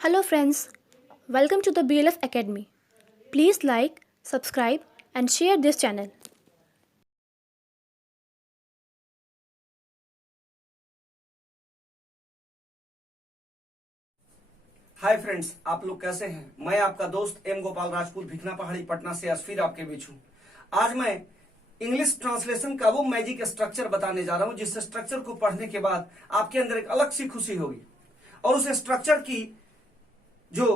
Hello friends, welcome to the BLF Academy. Please like, subscribe and share this channel. Hi friends, आप लोग कैसे हैं। मैं आपका दोस्त एम गोपाल राजपूत भिखना पहाड़ी पटना से आज फिर आपके बीच हूं। आज मैं इंग्लिश ट्रांसलेशन का वो मैजिक स्ट्रक्चर बताने जा रहा हूं जिस स्ट्रक्चर को पढ़ने के बाद आपके अंदर एक अलग सी खुशी होगी और उस स्ट्रक्चर की जो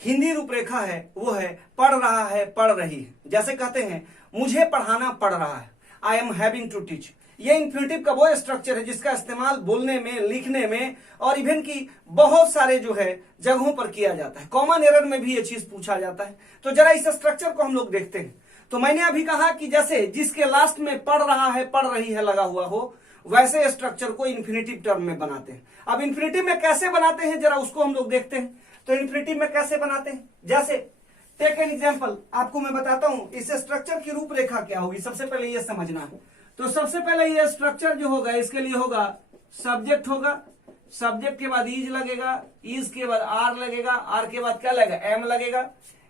हिंदी रूपरेखा है वो है पढ़ रहा है, पढ़ रही है। जैसे कहते हैं मुझे पढ़ाना पड़ रहा है, I am having to teach. ये इन्फिनिटिव का वो स्ट्रक्चर है जिसका इस्तेमाल बोलने में, लिखने में और इवन की बहुत सारे जो है जगहों पर किया जाता है। कॉमन एरर में भी ये चीज पूछा जाता है। तो जरा इस स्ट्रक्चर को हम लोग देखते हैं। तो मैंने अभी कहा कि जैसे जिसके लास्ट में पढ़ रहा है, पढ़ रही है लगा हुआ हो, वैसे स्ट्रक्चर को इन्फिनिटिव टर्म में बनाते हैं। अब इन्फिनिटिव में कैसे बनाते हैं जरा उसको हम लोग देखते हैं। तो इन्फिनिटिव में कैसे बनाते हैं, जैसे टेक एन एग्जांपल, आपको मैं बताता हूं इस स्ट्रक्चर की रूपरेखा क्या होगी। सबसे पहले ये समझना है। तो सबसे पहले ये स्ट्रक्चर जो होगा इसके लिए होगा सब्जेक्ट होगा, सब्जेक्ट के बाद इज लगेगा, इज के बाद आर लगेगा, आर के बाद क्या लगेगा, एम लगेगा,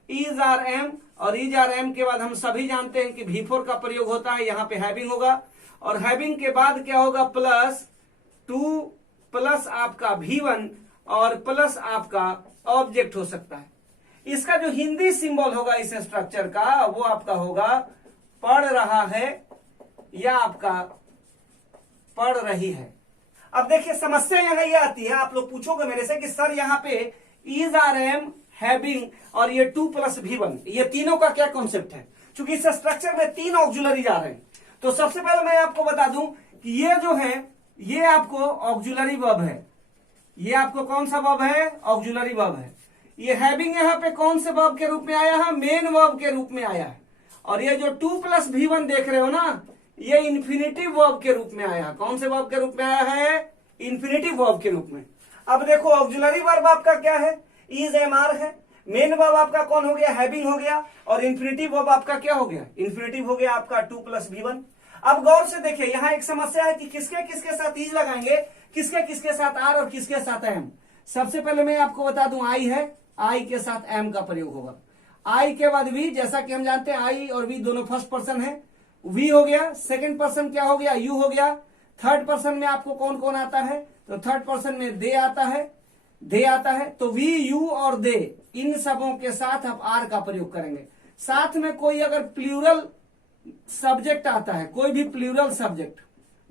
इज आर एम, और इज आर एम के बाद हम सभी जानते हैं कि V4 का प्रयोग होता है, यहां पे हैविंग होगा और हैविंग के बाद क्या होगा प्लस 2 प्लस आपका V1 और प्लस आपका ऑब्जेक्ट हो सकता है। इसका जो हिंदी सिंबल होगा इस स्ट्रक्चर का वो आपका होगा पढ़ रहा है या आपका पढ़ रही है। अब देखिए समस्या यहां ये आती है, आप लोग पूछोगे मेरे से कि सर यहां पे इज आर एम, हैविंग और ये 2 प्लस V1 ये तीनों का क्या कॉन्सेप्ट है। क्योंकि इस स्ट्रक्चर में 3 ऑक्जुलरीज आ रहे हैं। तो सबसे पहले मैं आपको बता दूं कि ये जो है ये आपको ऑक्जुलरी वर्ब है। ये आपको कौन सा वर्ब है, ऑक्जुलरी वर्ब है। ये हैविंग यहां पे कौन से वर्ब के रूप में आया है, मेन वर्ब के रूप में आया है। और ये जो 2 प्लस V1 देख रहे हो ना, ये इन्फिनिटिव वर्ब के रूप में आया है। कौन से वर्ब के रूप में आया है, इन्फिनिटिव वर्ब के रूप में। अब देखो ऑक्जुलरी वर्ब आपका क्या है, इज एम आर है। मेन वर्ब आपका कौन हो गया, हैविंग हो गया। और इन्फिनिटिव वर्ब आपका क्या हो गया, इन्फिनिटिव हो गया आपका 2 प्लस V1। अब गौर से देखिए यहां एक समस्या है कि किसके किसके साथ इज लगाएंगे, किसके किसके साथ आर और किसके साथ एम। सबसे पहले मैं आपको बता दूं आई है, आई के साथ एम का प्रयोग होगा। आई के बाद वी, जैसा कि हम जानते हैं आई और वी दोनों फर्स्ट पर्सन है, वी हो गया। सेकंड पर्सन क्या हो गया, यू हो गया। थर्ड पर्सन में आपको कौन कौन आता है, तो थर्ड पर्सन में दे आता है, दे आता है। तो वी, यू और दे, इन सबों के साथ आप आर का प्रयोग करेंगे। साथ में कोई अगर प्लूरल सब्जेक्ट आता है, कोई भी प्लूरल सब्जेक्ट,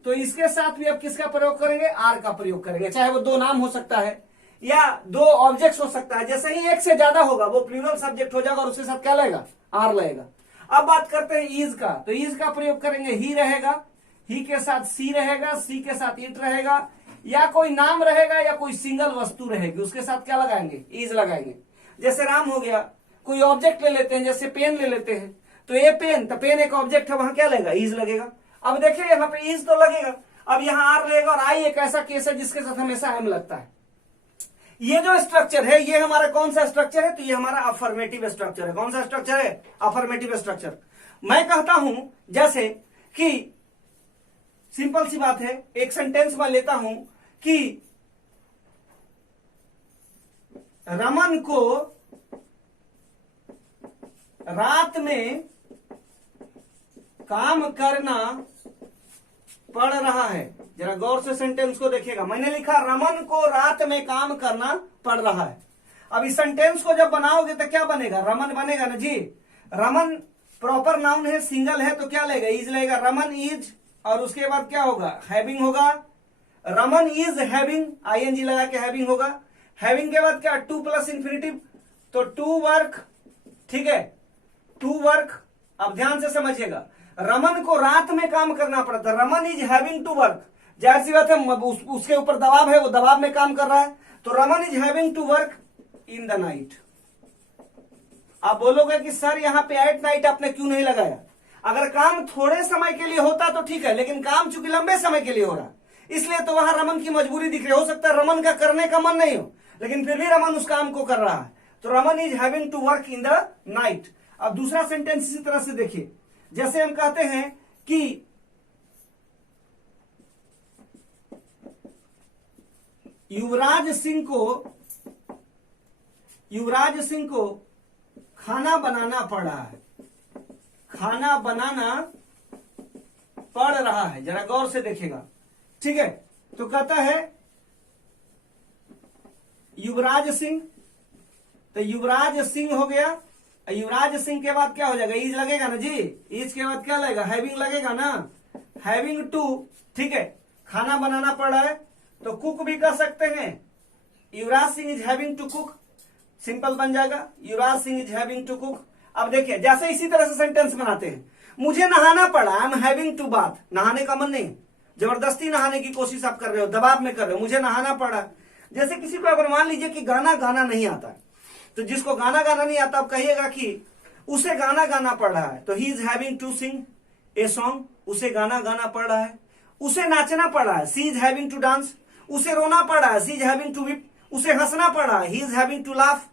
तो इसके साथ भी आप किसका प्रयोग करेंगे, आर का प्रयोग करेंगे। चाहे वो 2 नाम हो सकता है या 2 ऑब्जेक्ट्स हो सकता है। जैसे ही एक से ज्यादा होगा वो प्लूरल सब्जेक्ट हो जाएगा और उसके साथ क्या लगेगा, आर लगेगा। अब बात करते हैं इज का। तो इज का प्रयोग करेंगे, ही रहेगा, ही के साथ सी रहेगा, सी के साथ इट रहेगा, या कोई नाम रहेगा या कोई सिंगल वस्तु रहेगी उसके साथ क्या लगाएंगे, इज लगाएंगे। जैसे राम हो गया, कोई ऑब्जेक्ट ले लेते हैं, जैसे पेन ले लेते हैं, तो ये पेन, तो पेन एक ऑब्जेक्ट है, वहां क्या लगेगा, इज लगेगा। अब देखिए यहाँ पे इज तो लगेगा, अब यहाँ आर लगेगा। और आई एक ऐसा केस है जिसके साथ हमेशा एम लगता है। ये जो स्ट्रक्चर है ये हमारा कौन सा स्ट्रक्चर है, तो ये हमारा अफर्मेटिव स्ट्रक्चर है। कौन सा स्ट्रक्चर है, अफर्मेटिव स्ट्रक्चर। मैं कहता हूं जैसे कि सिंपल सी बात है, एक सेंटेंस में लेता हूं कि रमन को रात में काम करना पड़ रहा है। जरा गौर से सेंटेंस को देखिएगा। मैंने लिखा रमन को रात में काम करना पड़ रहा है। अब इस सेंटेंस को जब बनाओगे तो क्या बनेगा, रमन बनेगा ना जी। रमन प्रॉपर नाउन है, सिंगल है, तो क्या लेगा, इज लेगा। रमन इज, और उसके बाद क्या होगा, हैविंग होगा। रमन इज हैविंग, आईएनजी लगा के हैविंग होगा। हैविंग के बाद क्या, 2 प्लस इन्फिनिटिव, तो टू वर्क, ठीक है, टू वर्क। अब ध्यान से समझिएगा, रमन को रात में काम करना पड़ता है, Raman is having to work. जाहिर सी बात है उसके ऊपर दबाव है, वो दबाव में काम कर रहा है, तो Raman is having to work in the night. आप बोलोगे कि सर यहां पे एट नाइट आपने क्यों नहीं लगाया। अगर काम थोड़े समय के लिए होता तो ठीक है, लेकिन काम चूंकि लंबे समय के लिए हो रहा है इसलिए तो वहां रमन की मजबूरी दिख रही हो सकता है रमन का करने का मन नहीं हो, लेकिन फिर भी रमन उस काम को कर रहा है। तो Raman is having to work in the night. अब दूसरा सेंटेंस इसी तरह से देखिए, जैसे हम कहते हैं कि युवराज सिंह को युवराज सिंह को खाना बनाना पड़ रहा है, खाना बनाना पड़ रहा है, जरा गौर से देखिएगा, ठीक है। तो कहता है युवराज सिंह, तो युवराज सिंह हो गया। युवराज सिंह के बाद क्या हो जाएगा, ईज लगेगा ना जी, ईज के बाद क्या लगेगा, हैविंग लगेगा ना, हैविंग टू, ठीक है। खाना बनाना पड़ रहा है तो कुक भी कर सकते हैं, Yuvraj Singh is having to cook, simple बन जाएगा, Yuvraj Singh is having to cook. अब देखिए जैसे इसी तरह से सेंटेंस बनाते हैं, मुझे नहाना पड़ा, I am having to bath, नहाने का मन नहीं, जबरदस्ती नहाने की कोशिश आप कर रहे हो, दबाव में कर रहे हो, मुझे नहाना पड़ा। जैसे किसी को अगर मान लीजिए कि गाना गाना नहीं आता, तो जिसको गाना गाना नहीं आता आप कहिएगा कि उसे गाना गाना पड़ रहा है, तो he is having to sing a song, उसे गाना गाना पड़ रहा है। उसे नाचना पड़ रहा है, she is having to dance. उसे रोना पड़ रहा है, she is having to weep. उसे हंसना पड़ रहा है, he is having to laugh.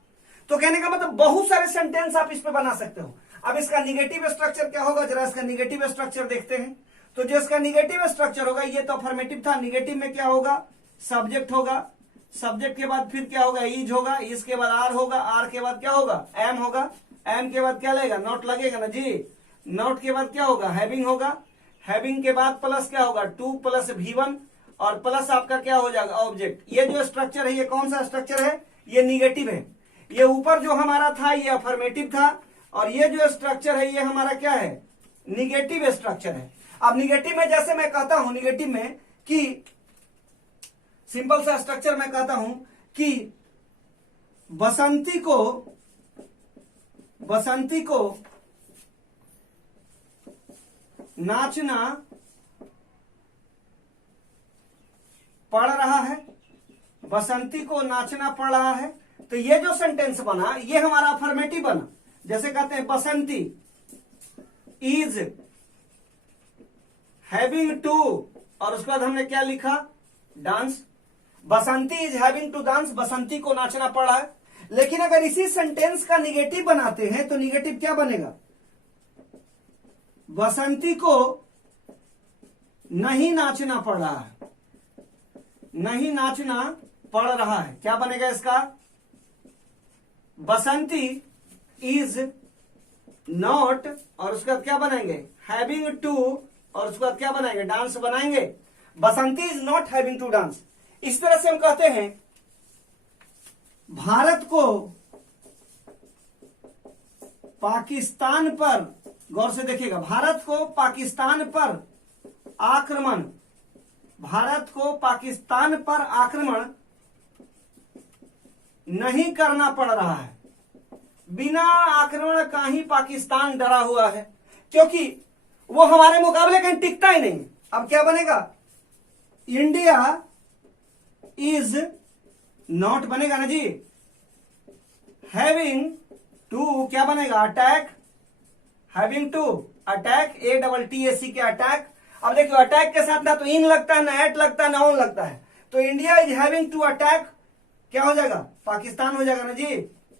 तो कहने का मतलब बहुत सारे सेंटेंस आप इस पे बना सकते हो। अब इसका निगेटिव स्ट्रक्चर क्या होगा, जरा इसका निगेटिव स्ट्रक्चर देखते हैं। तो जो इसका निगेटिव स्ट्रक्चर होगा, ये तो अफर्मेटिव था, निगेटिव में क्या होगा, सब्जेक्ट होगा, सब्जेक्ट के बाद फिर क्या होगा, इज होगा, इज के बाद आर होगा, आर के बाद क्या होगा, एम होगा, एम के बाद क्या लगेगा, नॉट लगेगा ना जी, नॉट के बाद क्या होगा, हैविंग होगा, हैविंग के बाद प्लस क्या होगा, टू प्लस V1 और प्लस आपका क्या हो जाएगा, ऑब्जेक्ट। ये जो स्ट्रक्चर है ये कौन सा स्ट्रक्चर है, ये निगेटिव है। ये ऊपर जो हमारा था ये अफर्मेटिव था, और ये जो स्ट्रक्चर है ये हमारा क्या है, निगेटिव स्ट्रक्चर है। अब निगेटिव में जैसे मैं कहता हूं, निगेटिव में कि सिंपल सा स्ट्रक्चर मैं कहता हूं कि बसंती को नाचना पड़ रहा है, बसंती को नाचना पड़ रहा है। तो ये जो सेंटेंस बना ये हमारा अफर्मेटिव बना। जैसे कहते हैं बसंती इज हैविंग टू, और उसके बाद हमने क्या लिखा, dance. Basanti is having to dance, Basanti को नाचना पड़ रहा है। लेकिन अगर इसी सेंटेंस का निगेटिव बनाते हैं तो निगेटिव क्या बनेगा, बसंती को नहीं नाचना पड़ रहा है, नहीं नाचना पड़ रहा है। क्या बनेगा इसका, बसंती इज नॉट, और उसके बाद क्या बनाएंगे, हैविंग टू, और उसके बाद क्या बनाएंगे, डांस बनाएंगे। Basanti is not having to dance. इस तरह से हम कहते हैं भारत को पाकिस्तान पर, गौर से देखिएगा, भारत को पाकिस्तान पर आक्रमण, भारत को पाकिस्तान पर आक्रमण नहीं करना पड़ रहा है। बिना आक्रमण का ही पाकिस्तान डरा हुआ है, क्योंकि वो हमारे मुकाबले कहीं टिकता ही नहीं। अब क्या बनेगा, इंडिया इज नॉट बनेगा ना जी, हैविंग टू क्या बनेगा, attack, having to attack, ATTAC के अटैक। अब देखियो अटैक के साथ ना तो इन लगता है, ना एट लगता है, ना ऑन लगता है। तो India is having to attack क्या हो जाएगा, पाकिस्तान हो जाएगा ना जी।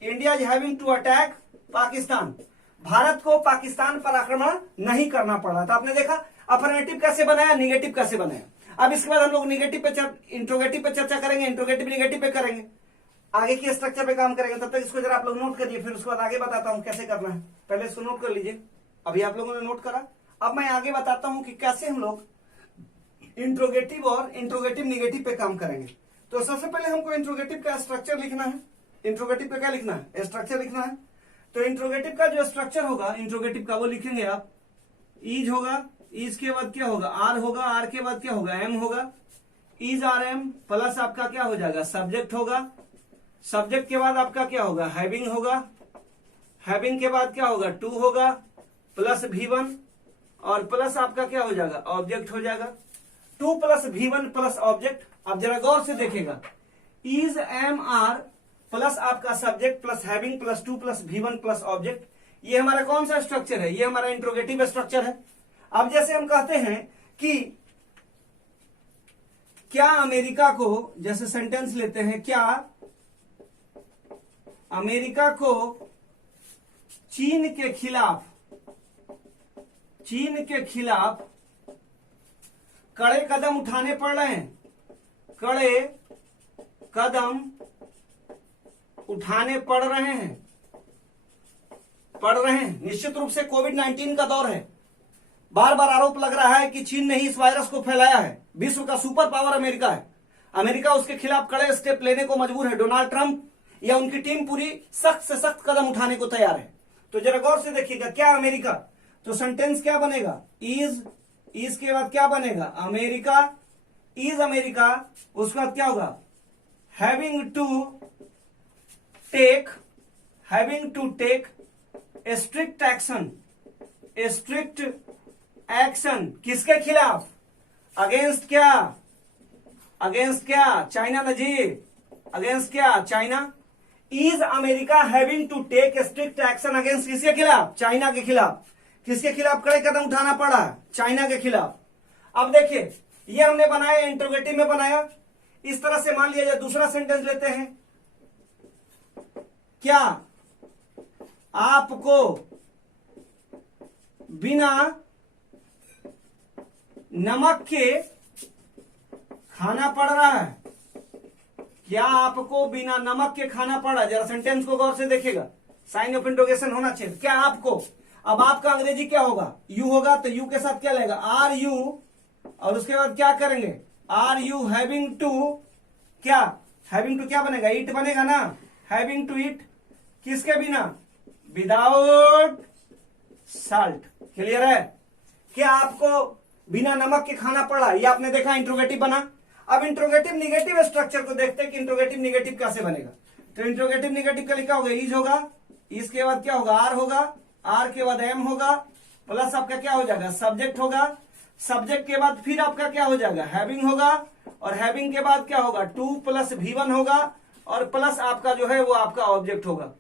India is having to attack Pakistan. Bharat को पाकिस्तान पर आक्रमण नहीं करना पड़ा। तो आपने देखा अफर्मेटिव कैसे बनाया, निगेटिव कैसे बनाया। अब इसके बाद हम लोग निगेटिव पे इंट्रोगेटिव पे चर्चा करेंगे, इंट्रोगेटिव निगेटिव पे करेंगे, आगे की स्ट्रक्चर पे काम करेंगे। तब तक इसको जरा आप लोग नोट करिए, फिर उसके बाद आगे बताता हूं कैसे करना है। पहले इसको नोट कर लीजिए, अभी आप लोगों ने नोट करा। अब मैं आगे बताता हूं कि कैसे हम लोग इंट्रोगेटिव और इंट्रोगेटिव निगेटिव पे काम करेंगे। तो सबसे पहले हमको इंट्रोगेटिव का स्ट्रक्चर लिखना है। इंट्रोगेटिव का क्या लिखना है, स्ट्रक्चर लिखना है। तो इंट्रोगेटिव का जो स्ट्रक्चर होगा इंट्रोगेटिव का वो लिखेंगे आप, इज होगा, इज के बाद क्या होगा, आर होगा, आर के बाद क्या होगा, एम होगा, इज आर एम प्लस आपका क्या हो जाएगा, सब्जेक्ट होगा। सब्जेक्ट के बाद आपका क्या होगा, हैविंग होगा, हैविंग के बाद क्या होगा, टू होगा प्लस V1 और प्लस आपका क्या हो जाएगा, ऑब्जेक्ट हो जाएगा। 2 प्लस V1 प्लस ऑब्जेक्ट। अब जरा गौर से देखेगा, इज एम आर प्लस आपका subject plus having plus 2 plus V1 plus object. ये हमारा कौन सा स्ट्रक्चर है, ये हमारा इंट्रोगेटिव स्ट्रक्चर है। अब जैसे हम कहते हैं कि क्या अमेरिका को, जैसे सेंटेंस लेते हैं, क्या अमेरिका को चीन के खिलाफ कड़े कदम उठाने पड़ रहे हैं, कड़े कदम उठाने पड़ रहे हैं, निश्चित रूप से कोविड-19 का दौर है। बार बार आरोप लग रहा है कि चीन ने ही इस वायरस को फैलाया है। विश्व का सुपर पावर अमेरिका है। अमेरिका उसके खिलाफ कड़े स्टेप लेने को मजबूर है। डोनाल्ड ट्रंप या उनकी टीम पूरी सख्त से सख्त कदम उठाने को तैयार है। तो जरा गौर से देखिएगा, क्या अमेरिका, तो सेंटेंस क्या बनेगा, इज के बाद क्या बनेगा, अमेरिका, इज अमेरिका, उसके बाद क्या होगा, having to take strict action, किसके खिलाफ, अगेंस्ट क्या, चाइना ना जी, अगेंस्ट क्या, China. Is America having to take strict action against किसके खिलाफ, चाइना के खिलाफ। किसके खिलाफ कड़े कदम उठाना पड़ा, चाइना के खिलाफ। अब देखिए, ये हमने बनाया, इंट्रोगेटिव में बनाया। इस तरह से मान लिया जाए, दूसरा सेंटेंस लेते हैं, क्या आपको बिना नमक के खाना पड़ रहा है, क्या आपको बिना नमक के खाना पड़ रहा है। जरा सेंटेंस को गौर से देखिएगा, साइन ऑफ इंट्रोगेशन होना चाहिए। क्या आपको, अब आपका अंग्रेजी क्या होगा, यू होगा, तो यू के साथ क्या लगेगा, आर यू, और उसके बाद क्या करेंगे, आर यू हैविंग टू, क्या हैविंग टू क्या बनेगा, ईट बनेगा ना, हैविंग टू ईट, किसके बिना, विदाउट साल्ट। क्लियर है, क्या आपको बिना नमक के खाना पड़ा, ये आपने देखा इंट्रोगेटिव बना। अब इंट्रोगेटिव निगेटिव स्ट्रक्चर को देखते हैं कि इंट्रोगेटिव निगेटिव कैसे बनेगा। तो इंट्रोगेटिव निगेटिव का लिखा होगा, इज होगा, इसके बाद क्या होगा, आर होगा, आर के बाद एम होगा, प्लस आपका क्या हो जाएगा, सब्जेक्ट होगा, सब्जेक्ट के बाद फिर आपका क्या हो जाएगा, हैविंग होगा, और हैविंग के बाद क्या होगा, टू प्लस V1 होगा, और प्लस आपका जो है वो आपका ऑब्जेक्ट होगा।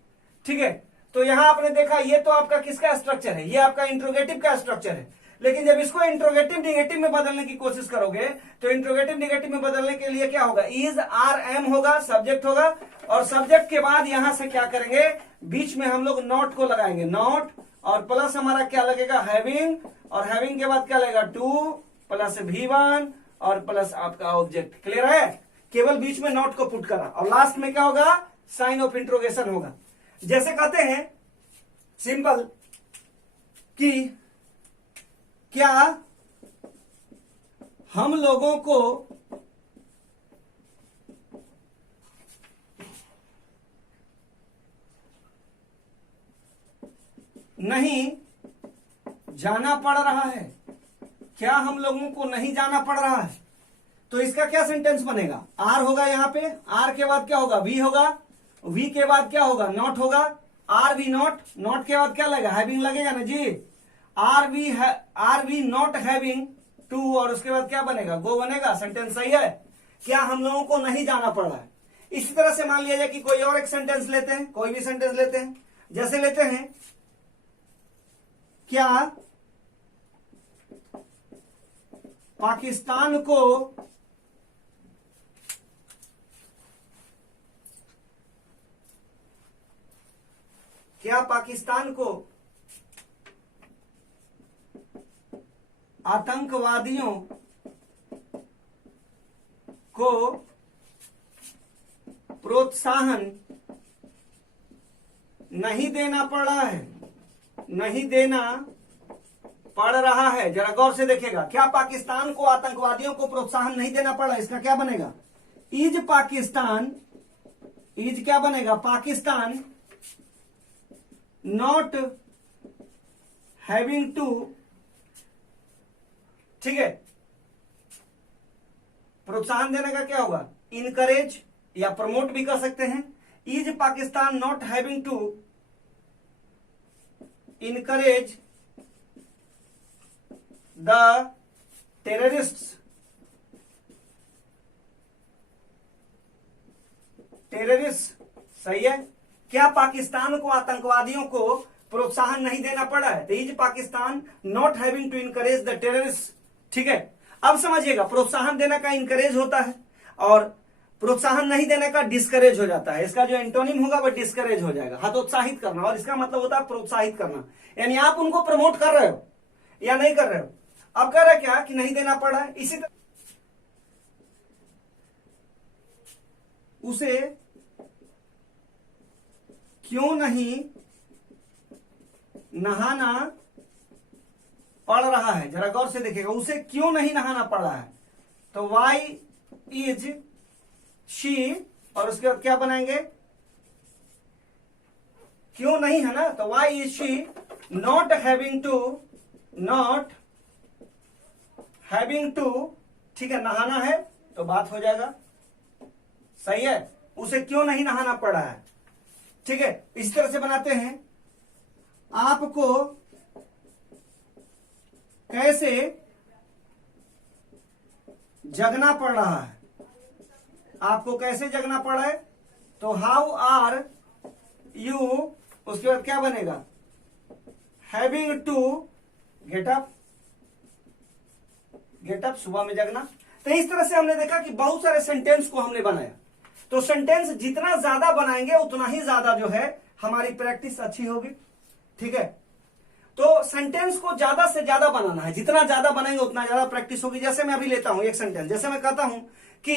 ठीक है, तो यहां आपने देखा, ये तो आपका किसका स्ट्रक्चर है, ये आपका इंट्रोगेटिव का स्ट्रक्चर है। लेकिन जब इसको इंट्रोगेटिव निगेटिव में बदलने की कोशिश करोगे, तो इंट्रोगेटिव निगेटिव में बदलने के लिए क्या होगा, इज आर एम होगा, सब्जेक्ट होगा, और सब्जेक्ट के बाद यहां से क्या करेंगे, बीच में हम लोग नॉट को लगाएंगे, नॉट, और प्लस हमारा क्या लगेगा, हैविंग, और हैविंग के बाद क्या लगेगा, टू प्लस V1 और प्लस आपका ऑब्जेक्ट। क्लियर है, केवल बीच में नॉट को पुट करा, और लास्ट में क्या होगा, साइन ऑफ इंट्रोगेशन होगा। जैसे कहते हैं सिंपल कि क्या हम लोगों को नहीं जाना पड़ रहा है, क्या हम लोगों को नहीं जाना पड़ रहा है। तो इसका क्या सेंटेंस बनेगा, आर होगा यहां पे, आर के बाद क्या होगा, वी होगा, वी के बाद क्या होगा, नॉट होगा, आर वी नॉट, नॉट के बाद क्या लगेगा, हैविंग लगेगा ना जी, are we not having to, और उसके बाद क्या बनेगा, गो बनेगा। सेंटेंस सही है, क्या हम लोगों को नहीं जाना पड़ रहा है। इसी तरह से मान लिया जाए कि कोई और एक सेंटेंस लेते हैं, कोई भी सेंटेंस लेते हैं, जैसे लेते हैं, क्या पाकिस्तान को आतंकवादियों को प्रोत्साहन नहीं देना पड़ रहा है, नहीं देना पड़ रहा है। जरा गौर से देखेगा, क्या पाकिस्तान को आतंकवादियों को प्रोत्साहन नहीं देना पड़ा, इसका क्या बनेगा, इज पाकिस्तान, इज क्या बनेगा, पाकिस्तान नॉट हैविंग टू, ठीक है, प्रोत्साहन देने का क्या होगा, इनकरेज या प्रमोट भी कर सकते हैं। Is Pakistan not having to encourage the terrorists, सही है, क्या पाकिस्तान को आतंकवादियों को प्रोत्साहन नहीं देना पड़ा है, तो is Pakistan not having to encourage the terrorist. ठीक है, अब समझिएगा, प्रोत्साहन देने का इनकरेज होता है और प्रोत्साहन नहीं देने का डिस्करेज हो जाता है। इसका जो एंटोनिम होगा वो डिस्करेज हो जाएगा, हतोत्साहित करना, और इसका मतलब होता है प्रोत्साहित करना, यानी आप उनको प्रमोट कर रहे हो या नहीं कर रहे हो। अब कह रहा है क्या कि नहीं देना पड़ा है, इसी तरह उसे क्यों नहीं नहाना पड़ रहा है, जरा गौर से देखिएगा, उसे क्यों नहीं नहाना पड़ रहा है। तो वाई इज शी, और उसके बाद क्या बनाएंगे, क्यों नहीं है ना, तो why is she not having to, ठीक है, नहाना है तो बात हो जाएगा, सही है, उसे क्यों नहीं नहाना पड़ा है। ठीक है, इस तरह से बनाते हैं, आपको कैसे जगना पड़ रहा है, आपको कैसे जगना पड़ रहा है, तो हाउ आर यू, उसके बाद क्या बनेगा, हैविंग टू गेट अप, सुबह में जगना। तो इस तरह से हमने देखा कि बहुत सारे सेंटेंस को हमने बनाया। तो सेंटेंस जितना ज्यादा बनाएंगे उतना ही ज्यादा जो है हमारी प्रैक्टिस अच्छी होगी। ठीक है, तो सेंटेंस को ज्यादा से ज्यादा बनाना है, जितना ज्यादा बनाएंगे उतना ज्यादा प्रैक्टिस होगी। जैसे मैं अभी लेता हूं एक सेंटेंस, जैसे मैं कहता हूं कि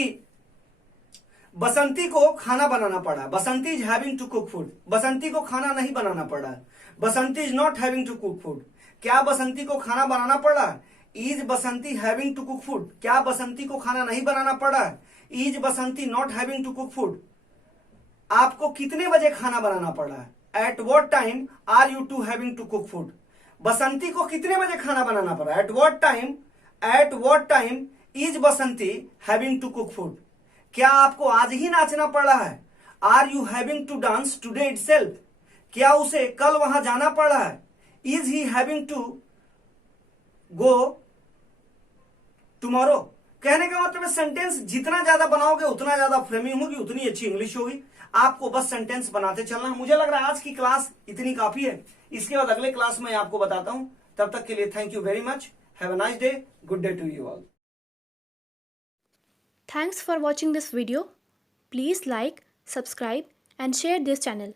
बसंती को खाना बनाना पड़ा, Basanti is having to cook food, Basanti को खाना नहीं बनाना पड़ा, Basanti is not having to cook food, क्या बसंती को खाना बनाना पड़ा, is Basanti having to cook food, क्या बसंती को खाना नहीं बनाना पड़ा, is Basanti not having to cook food, आपको कितने बजे खाना बनाना पड़ा, at what time are you to having to cook food, Basanti को कितने बजे खाना बनाना पड़ा, at what time is Basanti having to cook food, क्या आपको आज ही नाचना पड़ रहा है, are you having to dance today itself, क्या उसे कल वहां जाना पड़ रहा है, is he having to go tomorrow. कहने का मतलब है सेंटेंस जितना ज्यादा बनाओगे उतना ज्यादा फ्रेमिंग होगी, उतनी अच्छी इंग्लिश होगी। आपको बस सेंटेंस बनाते चलना है। मुझे लग रहा है आज की क्लास इतनी काफी है, इसके बाद अगले क्लास में आपको बताता हूं। तब तक के लिए thank you very much, have a nice day, good day to you all. Thanks for watching this video. Please like, subscribe and share this channel.